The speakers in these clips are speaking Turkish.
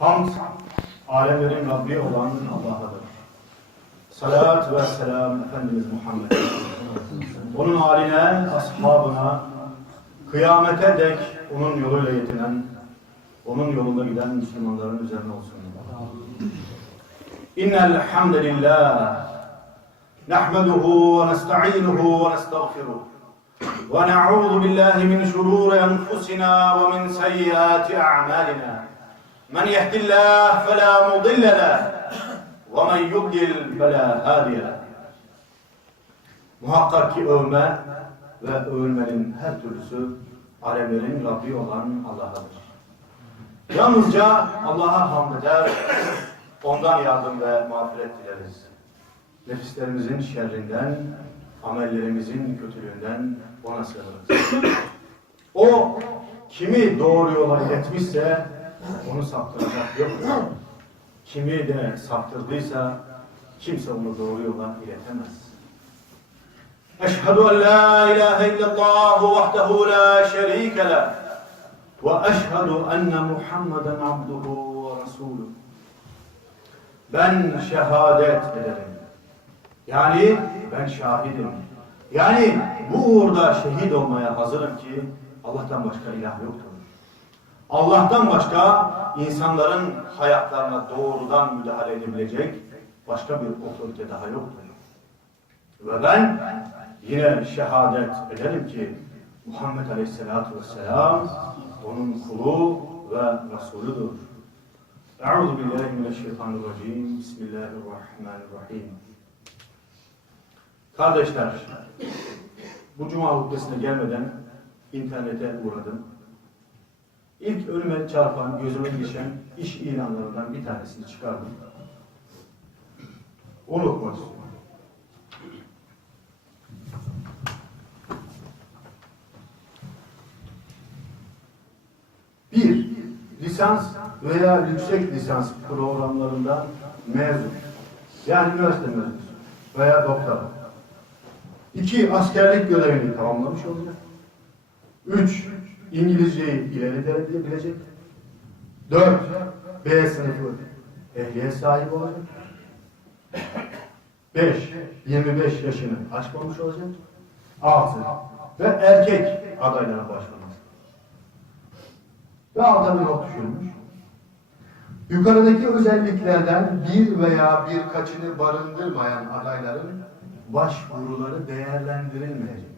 Hamd, alemlerin Rabbi olan Allah'adır. Salat ve selam Efendimiz Muhammed. Onun haline, ashabına, kıyamete dek onun yoluyla yetinen, onun yolunda giden Müslümanların üzerine olsun. İnnel hamdelillah nahmeduhu ve nesta'inuhu ve nestağfiruh ve na'udhu billahi min şururi enfusina ve min seyyiati a'malina. من يهد الله فلا مضل له ومن يضلل فلا هادي له Muhakkak ki övme ve övülmenin her türlüsü alemlerin Rabbi olan Allah'adır. Yalnızca Allah'a hamd eder, ondan yardım ve mağfiret dileriz. Nefislerimizin şerrinden, amellerimizin kötülüğünden ona sığınırız. O kimi doğru yola iletmişse onu saptıracak yok. Kimi de saptırdıysa kimse onu doğru yola iletemez. En la ilahe illallah vahdehu la şerike leh ve eşhedü enne Muhammeden abduhu ve resuluh. Ben şehadet ederim. Yani ben şahidim. Yani bu uğurda şehit olmaya hazırım ki Allah'tan başka ilah yoktur. Allah'tan başka insanların hayatlarına doğrudan müdahale edebilecek başka bir otorite daha yoktur. Ve ben yine şehadet ederim ki Muhammed Aleyhisselatü Vesselam onun kulu ve Resuludur. Euzu billahi mineşşeytanirracim. Bismillahirrahmanirrahim. Kardeşler, bu cuma hutbesine gelmeden internete uğradım. İlk önüme çarpan, gözüme geçen iş ilanlarından bir tanesini çıkardım. Onu okumak. Bir, lisans veya yüksek lisans programlarından mezun. Yani üniversite mezunu veya doktora. İki, askerlik görevini tamamlamış olacak. Üç, İngilizceyi ileri derecede. Dört, B sınıfı ehliyet sahibi olacak. Beş, 25 yaşını aşmamış olacak. Altı, ve erkek adaylara başvurması. Ve altta bir not düşürmüş. Yukarıdaki özelliklerden bir veya birkaçını barındırmayan adayların başvuruları değerlendirilmeyecek.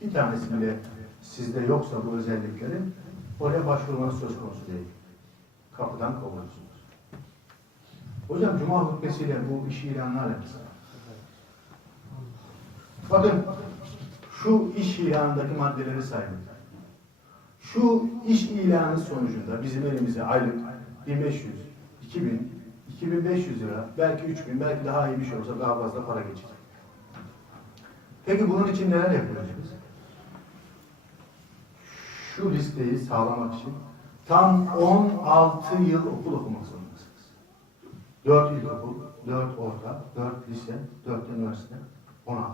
Bir tanesi bile sizde yoksa bu özelliklerin oraya başvurmanız söz konusu değil. Kapıdan kovulursunuz. Hocam Cuma hutbesiyle bu iş ilanına alakası var. Bakın şu iş ilanındaki maddeleri sayın. Şu iş ilanı sonucunda bizim elimize aylık 1500, 2000, 2500 lira, belki 3000, belki daha iyi bir şey olsa daha fazla para geçecek. Peki bunun için neler yapıyoruz? Şu listeyi sağlamak için tam 16 yıl okul okumak zorundasınız. 4 ilkokul, 4 orta, 4 lise, 4 üniversite, 16.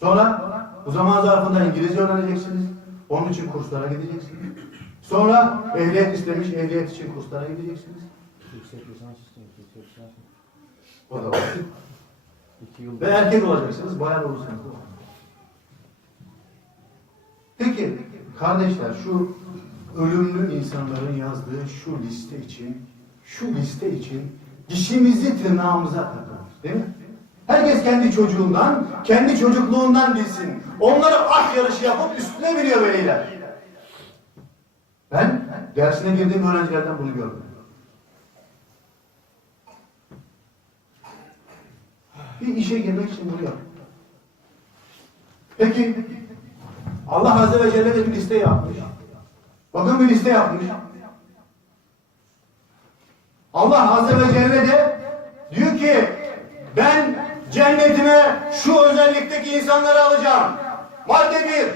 Sonra bu zaman zarfında İngilizce öğreneceksiniz. Onun için kurslara gideceksiniz. Sonra ehliyet istemiş, ehliyet için kurslara gideceksiniz. Yüksek lisans istiyor, yüksek lisans. O da var. Ve erkek olacaksınız, bayan olursanız da olur. Peki kardeşler şu ölümlü insanların yazdığı şu liste için, şu liste için dişimizi tırnağımıza takıyoruz. Değil mi? Herkes kendi çocuğundan, kendi çocukluğundan bilsin. Onları ah yarışı yapıp üstüne biniyor veliler. Ben dersine girdiğim öğrencilerden bunu gördüm. Bir işe girmek için bunu yap. Peki Allah Azze ve Celle de bir liste yapmış. Bakın bir liste yapmış. Allah Azze ve Celle de diyor ki ben cennetime şu özellikteki insanları alacağım. Madde bir.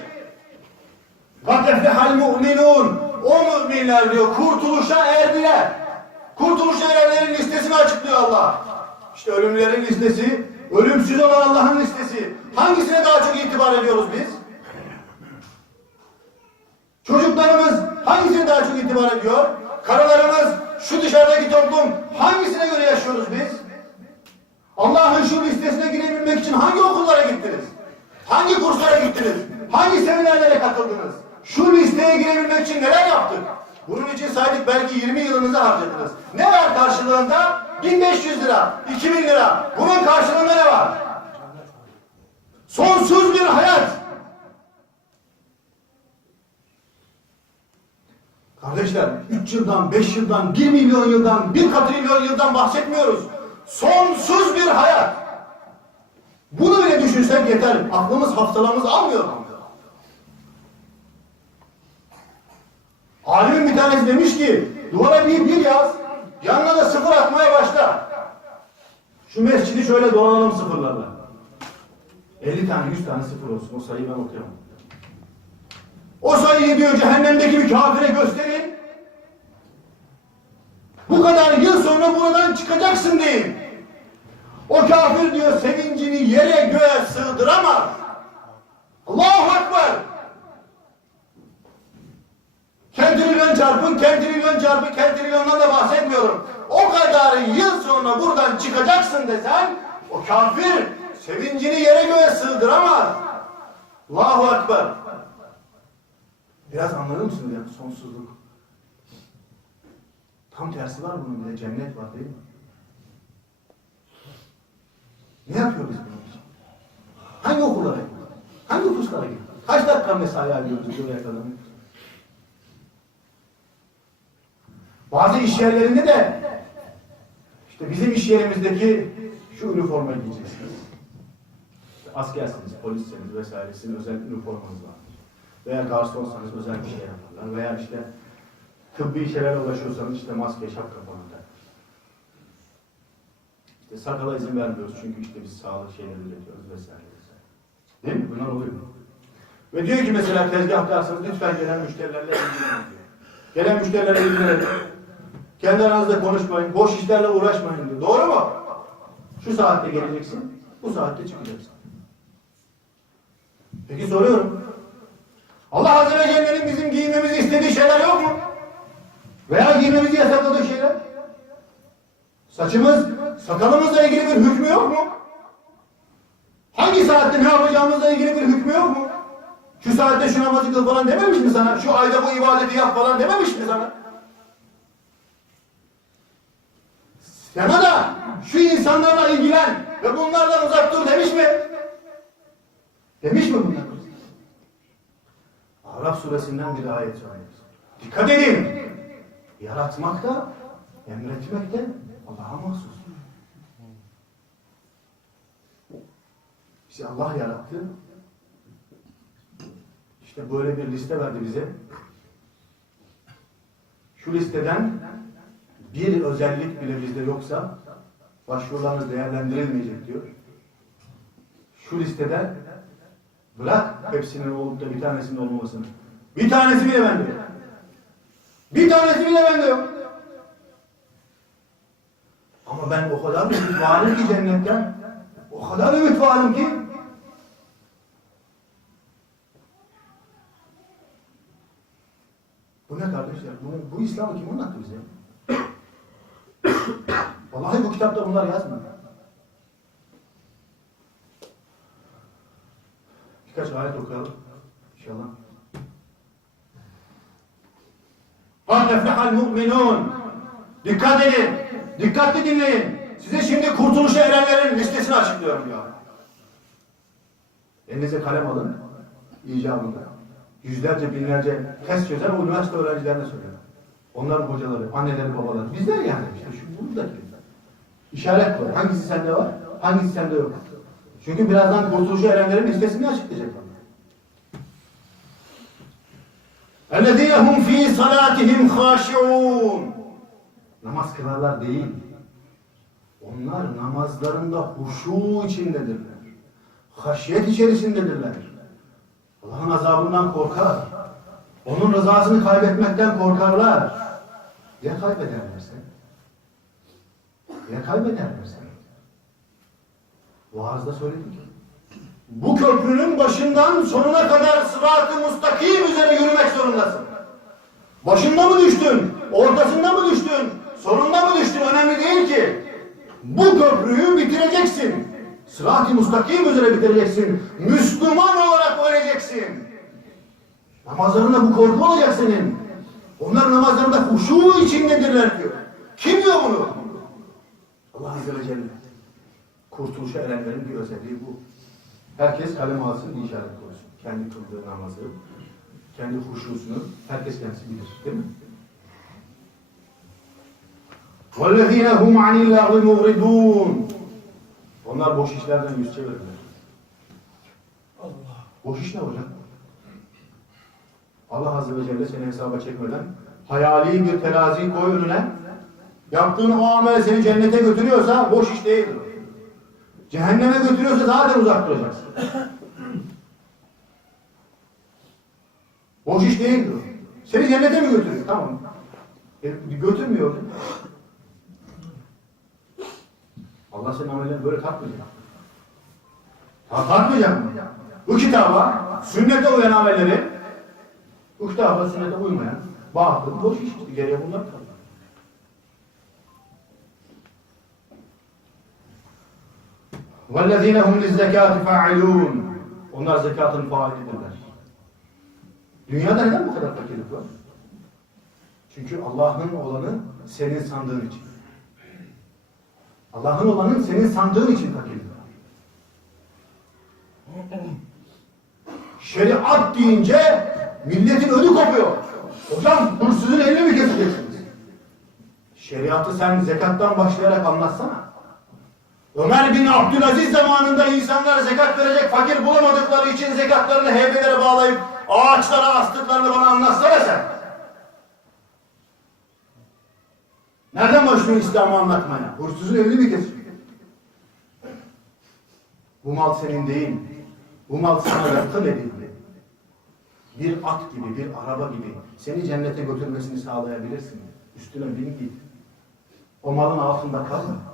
Kateflehal mu'minun. O müminler diyor kurtuluşa erdiler. Kurtuluşa erenlerin listesini açıklıyor Allah. İşte ölümlerin listesi, ölümsüz olan Allah'ın listesi. Hangisine daha çok itibar ediyoruz biz? Çocuklarımız hangisine daha çok itibar ediyor? Karalar şu dışarıdaki toplum hangisine göre yaşıyoruz biz? Allah'ın şu listesine girebilmek için hangi okullara gittiniz? Hangi kurslara gittiniz? Hangi seminerlere katıldınız? Şu listeye girebilmek için neler yaptık? Bunun için saydık belki 20 yılınızı harcadınız. Ne var karşılığında? 1500 lira, 2000 lira. Bunun karşılığında ne var? Sonsuz bir hayat. Kardeşler 3 yıldan, 5 yıldan, 1 milyon yıldan, 1 katrilyon yıldan bahsetmiyoruz. Sonsuz bir hayat. Bunu bile düşünsek yeter. Aklımız haftalarımız almıyor. Alimin bir tanesi demiş ki duvara bir bir yaz, yanına da sıfır atmaya başla. Şu mescidi şöyle dolanalım sıfırlarla. 50 tane 100 tane sıfır olsun. O sayıyı ben okuyamam. O sayıyı diyor cehennemdeki bir kafire gösterin. Bu kadar yıl sonra buradan çıkacaksın deyin. O kafir diyor sevincini yere göğe sığdıramaz. Allahu Ekber. Kentrilyon çarpın, kentrilyon çarpın, kentrilyondan da bahsetmiyorum. O kadar yıl sonra buradan çıkacaksın desen, o kafir sevincini yere göğe sığdıramaz. Allahu Ekber. Biraz anladın mısınız yani sonsuzluk? Tam tersi var bunun bir de cennet var değil mi? Ne yapıyor biz bunun için? Hangi okullara gidiyoruz? Hangi kurslara gidiyoruz? Kaç dakika mesai ayırıyoruz buraya kadar? Bazı iş yerlerinde de işte bizim iş yerimizdeki şu üniforma giyeceksiniz. İşte askersiniz, polisseniz vesairesiniz özel üniformanız var. Veya garsonsanız özel bir şey yaparlar. Veya işte tıbbi şeylerle uğraşıyorsanız işte maske, şapka falan takar. İşte sakala izin vermiyoruz çünkü işte biz sağlık şeyleri üretiyoruz vesaire vesaire. Değil mi? Bunlar oluyor. Ve diyor ki mesela tezgahdaysanız lütfen gelen müşterilerle ilgilenin diyor. Gelen müşterilerle ilgilenin. Kendi aranızda konuşmayın. Boş işlerle uğraşmayın diyor. Doğru mu? Şu saatte geleceksin. Bu saatte çıkacaksın. Peki soruyorum. Allah Azze ve Celle'nin bizim giymemizi istediği şeyler yok mu? Veya giymemizi yasakladığı şeyler? Saçımız, sakalımızla ilgili bir hükmü yok mu? Hangi saatte ne yapacağımızla ilgili bir hükmü yok mu? Şu saatte şu namazı kıl falan dememiş mi sana? Şu ayda bu ibadeti yap falan dememiş mi sana? Sana da şu insanlarla ilgilen ve bunlardan uzak dur demiş mi? Demiş mi bunlar? Araf suresinden bir ayet söylüyor. Dikkat edin. Yaratmak da, emretmek de Allah'a mahsus. Bizi Allah yarattı. İşte böyle bir liste verdi bize. Şu listeden bir özellik bile bizde yoksa başvurularınız değerlendirilmeyecek diyor. Şu listeden bırak hepsinin olup da bir tanesinin olmamasını. Bir tanesi bile bende yok. Bir tanesi bile bende yok. Ama ben o kadar ümit varım ki cennetten. O kadar ümit varım ki. Bu ne kardeşler? Bu, bu İslam'ı kim anlattı bize? Vallahi bu kitapta bunlar yazmıyor. Birkaç ayet okuyalım. İnşallah. قَدْ اَفْلَحَ الْمُؤْمِنُونَ Dikkat edin. Dikkatli dinleyin. Size şimdi kurtuluşa erenlerin listesini açıklıyorum ya. Elinize kalem alın. icabında. Yüzlerce, binlerce test çözen o üniversite öğrencilerine söylüyorum. Onların hocaları, anneleri, babaları. Bizler yani. İşte şu buradaki. İşaret koy. Hangisi sende var? Hangisi sende yok? Çünkü birazdan kurtuluşa erenlerin listesini açıklayacaklar. اَلَّذ۪ينَ هُمْ ف۪ي صَلَاتِهِمْ خَاشِعُونَ Namaz kılarlar değil. Onlar namazlarında huşu içindedirler. Haşiyet içerisindedirler. Allah'ın azabından korkar. Onun rızasını kaybetmekten korkarlar. Ya kaybederlerse? Ya kaybederlerse? Vaazda söyledik. Bu köprünün başından sonuna kadar sırat-ı mustakim üzere yürümek zorundasın. Başında mı düştün? Ortasında mı düştün? Bu köprüyü bitireceksin. Sırat-ı mustakim üzere bitireceksin. Müslüman olarak öleceksin. Namazlarında bu korku olacak senin. Onlar namazlarında huşu içindedirler diyor. Kim diyor bunu? Allah Azze ve Celle Kurtuluşa erenlerin bir özelliği bu. Herkes kalem alsın, işaret koysun. Kendi kıldığı namazı, kendi huşusunu herkes kendisi bilir. Değil mi? وَالَّذ۪ينَ هُمْ عَنِ اللّٰهِ مُغْرِدُونَ Onlar boş işlerden yüz çevirirler. Boş iş ne olacak? Allah Azze ve Celle seni hesaba çekmeden hayali bir terazi koy önüne. Yaptığın o amel seni cennete götürüyorsa boş iş değildir. Cehenneme götürüyorsa zaten uzak duracaksın. Boş iş değildir. o. Seni cennete mi götürüyor? Tamam. E, götürmüyor. Allah senin amellerini böyle takmayacak. Ta takmayacak mı? Bu kitaba, sünnete uyan amelleri, bu kitaba, sünnete uymayan, batıl, boş iş. Geriye bunlar kalır. وَالَّذ۪ينَ هُمْ لِزَّكَاتِ فَاعِلُونَ Onlar zekatın faalidirler. Dünyada neden bu kadar fakirlik var? Çünkü Allah'ın olanı senin sandığın için. Allah'ın olanın senin sandığın için fakirlik var. Şeriat deyince milletin ödü kopuyor. Hocam hırsızın elini mi keseceksiniz? Şeriatı sen zekattan başlayarak anlatsana. Ömer bin Abdülaziz zamanında insanlar zekat verecek fakir bulamadıkları için zekatlarını heybelere bağlayıp ağaçlara astıklarını bana anlatsana sen. Nereden başlıyor İslam'ı anlatmaya? Hırsızın elini mi kesiyor? Bu mal senin değil. Bu mal sana yakın edildi. Bir at gibi, bir araba gibi seni cennete götürmesini sağlayabilirsin. Üstüne bin git. O malın altında kalma.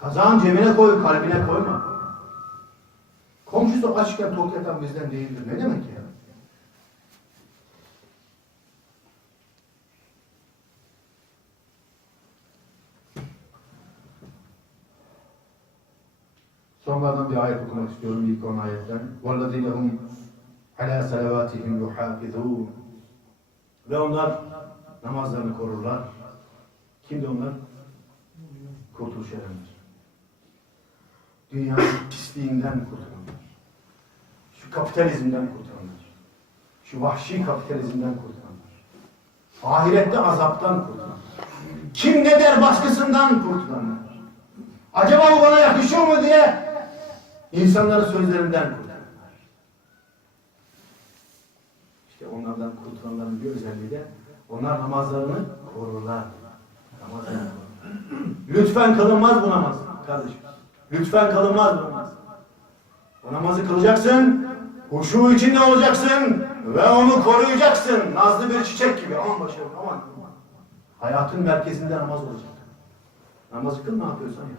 Kazağın cebine koy, kalbine koyma. Komşusu açken tok yatan bizden değildir. Ne demek ya? Sonradan bir ayet okumak istiyorum ilk on ayetten. وَالَّذِينَ هُمْ عَلَى سَلَوَاتِهِمْ يُحَافِظُونَ Ve onlar namazlarını korurlar. Kimdi onlar? Kurtuluş erenler. Dünyanın pisliğinden kurtulanlar. Şu kapitalizmden kurtulanlar. Şu vahşi kapitalizmden kurtulanlar. Ahirette azaptan kurtulanlar. Kim ne der baskısından kurtulanlar. Acaba bu bana yakışıyor mu diye insanların sözlerinden kurtulanlar. İşte onlardan kurtulanların bir özelliği de onlar namazlarını korurlar. Namazlarını korurlar. Lütfen kılınmaz bu namaz kardeşim. Lütfen kılınmaz bu namaz. O namazı kılacaksın, huşu içinde olacaksın ve onu koruyacaksın. Nazlı bir çiçek gibi. Aman başarım, aman. Hayatın merkezinde namaz olacak. Namazı kıl ne yapıyorsan yap.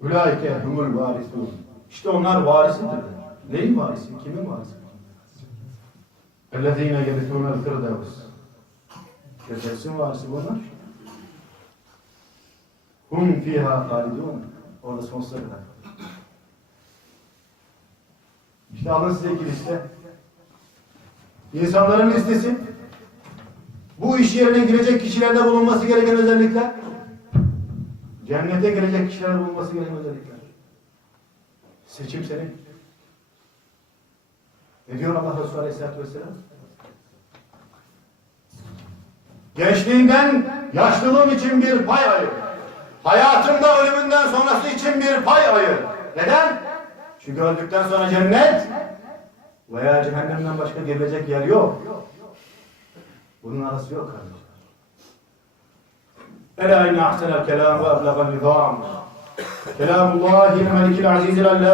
Ulaike humul varisun. İşte onlar varisindirler. Neyin varisi? Kimin varisi? اَلَّذ۪ينَ يَرِثُونَ الْفِرْدَوْسِ Firdevs'in varisi bunlar. Hum fiha halidun. Orada sonsuza kadar. İşte alın size iki liste. İnsanların listesi. Bu iş yerine girecek kişilerde bulunması gereken özellikler. Cennete girecek kişilerde bulunması gereken özellikler. Seçim senin. Ne diyor Allah Resulü Aleyhisselatü Vesselam? Gençliğinden yaşlılığım için bir pay ayır. Hayatımda ölümünden sonrası için bir pay ayır. Neden? Çünkü öldükten sonra cennet veya cehennemden başka girilecek yer yok. Bunun arası yok kardeşler. Ela inne ahsenel kelam ve eblegan nizam. Kelamullahil melikil azizil allâh.